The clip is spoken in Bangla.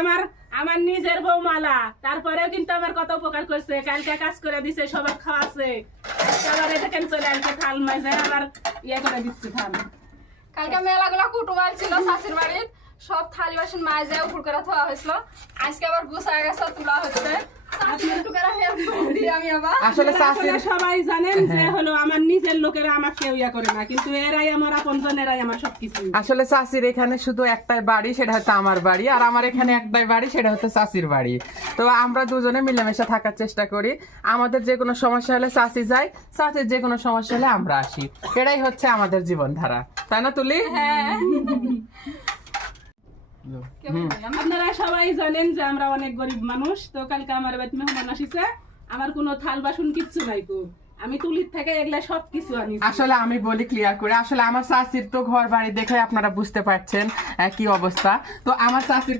আমার আমার নিজের বউ মালা, তারপরেও কিন্তু আমার কত উপকার করছে। কালকে কাজ করে দিছে, সবার খাওয়াছে, সবার দেখেন চলে আসছে থাল মাঝে আবার ইয়ে করে দিচ্ছে থাল। কালকে মেলাগুলো কুটুম ছিল শাশুর বাড়ির, সব থালি বাসন মাঝে উপর করে থাওয়া হয়েছিল। আজকে আবার গুছায় গেছে, তোলা হচ্ছে। আসলে সবাই জানেন যে হলো আমার নিজের লোকেরা আমার কেউ ইয়া করে না, কিন্তু এরাই আমার আপনজন, এরাই আমার সবকিছু। আসলে চাচির এখানে শুধু একটাই বাড়ি, সেটা হচ্ছে আমার বাড়ি, আর আমার এখানে একটাই বাড়ি, সেটা হচ্ছে চাচির বাড়ি। তো আমরা দুজনে মিলেমিশে থাকার চেষ্টা করি। আমাদের যে কোনো সমস্যা হলে চাচি যায়, চাচির যে কোনো সমস্যা হলে আমরা আসি। এটাই হচ্ছে আমাদের জীবনধারা, তাই না তুলি? আপনারা সবাই জানেন যে আমরা অনেক গরিব মানুষ। তো কালকে আমার বাড়িতে মেহমান আসিছে, আমার কোনো থাল বাসন কিচ্ছু নাই গো, আমি তুলির থেকে এগুলা সবকিছু আনি। আসলে আমি বলি ক্লিয়ার করে, আসলে আমার চাচির তো ঘর বাড়ি দেখে আপনারা বুঝতে পারছেন কি অবস্থা। তো আমার চাচির